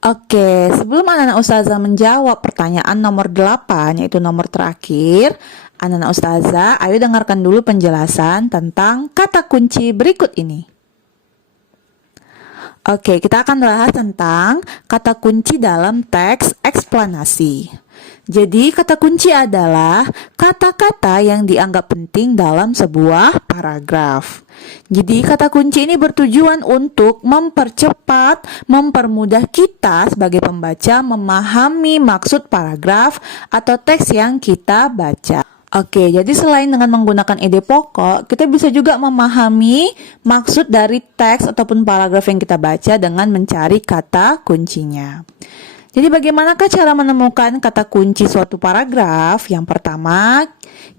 Oke, sebelum anak-anak ustazah menjawab pertanyaan nomor 8, yaitu nomor terakhir, anak-anak ustazah, ayo dengarkan dulu penjelasan tentang kata kunci berikut ini. Oke, kita akan bahas tentang kata kunci dalam teks eksplanasi. Jadi, kata kunci adalah kata-kata yang dianggap penting dalam sebuah paragraf. Jadi, kata kunci ini bertujuan untuk mempercepat, mempermudah kita sebagai pembaca memahami maksud paragraf atau teks yang kita baca. Oke, jadi selain dengan menggunakan ide pokok, kita bisa juga memahami maksud dari teks ataupun paragraf yang kita baca dengan mencari kata kuncinya. Jadi bagaimanakah cara menemukan kata kunci suatu paragraf? Yang pertama,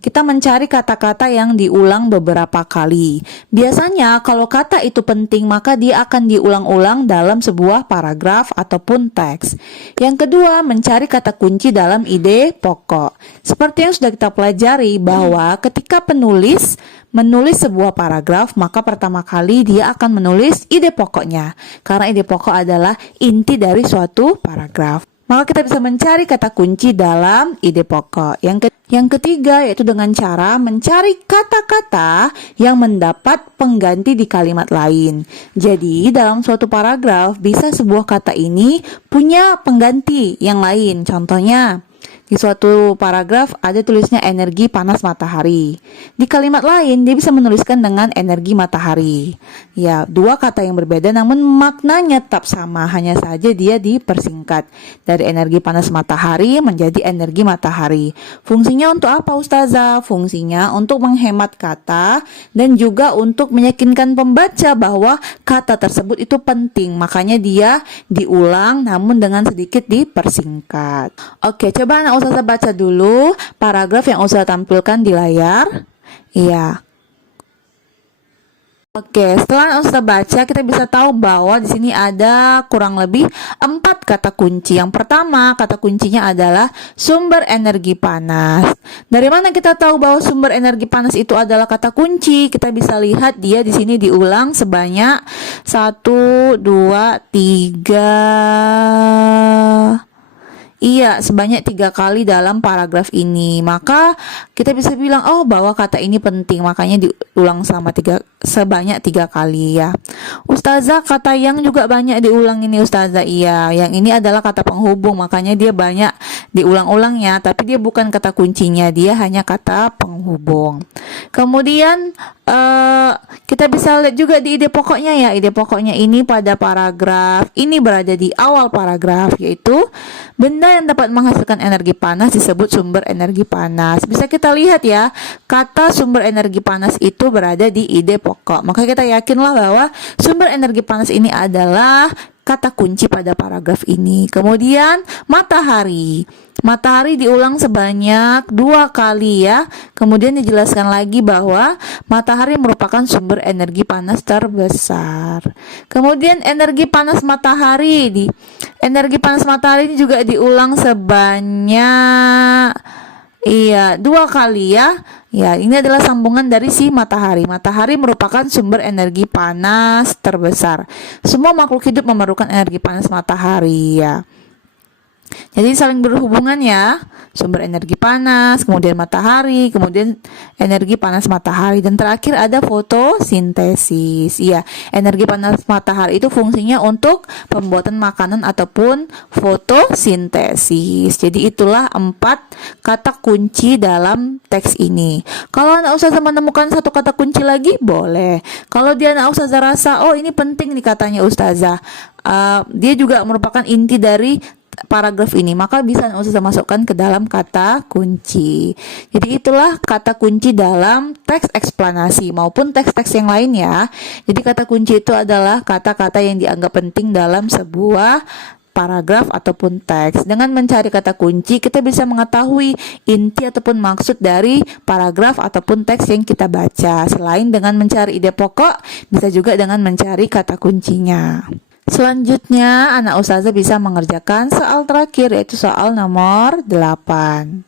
kita mencari kata-kata yang diulang beberapa kali. Biasanya kalau kata itu penting, maka dia akan diulang-ulang dalam sebuah paragraf ataupun teks. Yang kedua, mencari kata kunci dalam ide pokok. Seperti yang sudah kita pelajari bahwa ketika penulis menulis sebuah paragraf, maka pertama kali dia akan menulis ide pokoknya. Karena ide pokok adalah inti dari suatu paragraf. Maka kita bisa mencari kata kunci dalam ide pokok. Yang ketiga yaitu dengan cara mencari kata-kata yang mendapat pengganti di kalimat lain. Jadi dalam suatu paragraf bisa sebuah kata ini punya pengganti yang lain. Contohnya, di suatu paragraf ada tulisnya energi panas matahari. Di kalimat lain dia bisa menuliskan dengan energi matahari. Ya, dua kata yang berbeda namun maknanya tetap sama, hanya saja dia dipersingkat dari energi panas matahari menjadi energi matahari. Fungsinya untuk apa, Ustazah? Fungsinya untuk menghemat kata dan juga untuk meyakinkan pembaca bahwa kata tersebut itu penting. Makanya dia diulang namun dengan sedikit dipersingkat. Oke, coba anak Ustazah baca dulu paragraf yang Ustazah tampilkan di layar. Iya. Oke, setelah Ustazah baca, kita bisa tahu bahwa di sini ada kurang lebih 4 kata kunci. Yang pertama, kata kuncinya adalah sumber energi panas. Dari mana kita tahu bahwa sumber energi panas itu adalah kata kunci? Kita bisa lihat dia di sini diulang sebanyak 1, 2, 3. Iya, sebanyak 3 kali dalam paragraf ini. Maka kita bisa bilang, oh bahwa kata ini penting, makanya diulang sebanyak 3 kali ya. Ustazah, kata yang juga banyak diulang ini Ustazah. Iya, yang ini adalah kata penghubung, makanya dia banyak diulang-ulangnya, tapi dia bukan kata kuncinya, dia hanya kata penghubung. Kemudian kita bisa lihat juga di ide pokoknya ya. Ide pokoknya ini pada paragraf ini berada di awal paragraf, yaitu benda yang dapat menghasilkan energi panas disebut sumber energi panas. Bisa kita lihat ya, kata sumber energi panas itu berada di ide pokok. Maka kita yakinlah bahwa sumber energi panas ini adalah kata kunci pada paragraf ini. Kemudian matahari. Matahari diulang sebanyak 2 kali ya. Kemudian dijelaskan lagi bahwa matahari merupakan sumber energi panas terbesar. Kemudian energi panas matahari energi panas matahari ini juga diulang sebanyak 2 kali ya. Ya, ini adalah sambungan dari si matahari. Matahari merupakan sumber energi panas terbesar. Semua makhluk hidup memerlukan energi panas matahari ya. Jadi saling berhubungan ya, sumber energi panas, kemudian matahari, kemudian energi panas matahari, dan terakhir ada fotosintesis. Iya, energi panas matahari itu fungsinya untuk pembuatan makanan ataupun fotosintesis. Jadi itulah 4 kata kunci dalam teks ini. Kalau anak Ustazah menemukan satu kata kunci lagi, boleh. Kalau dia anak Ustazah rasa, oh ini penting nih katanya Ustazah, dia juga merupakan inti dari paragraf ini, maka bisa Ustazah masukkan ke dalam kata kunci. Jadi itulah kata kunci dalam teks eksplanasi maupun teks-teks yang lain ya. Jadi kata kunci itu adalah kata-kata yang dianggap penting dalam sebuah paragraf ataupun teks. Dengan mencari kata kunci, kita bisa mengetahui inti ataupun maksud dari paragraf ataupun teks yang kita baca. Selain dengan mencari ide pokok, bisa juga dengan mencari kata kuncinya. Selanjutnya, anak Ustazah bisa mengerjakan soal terakhir, yaitu soal nomor 8.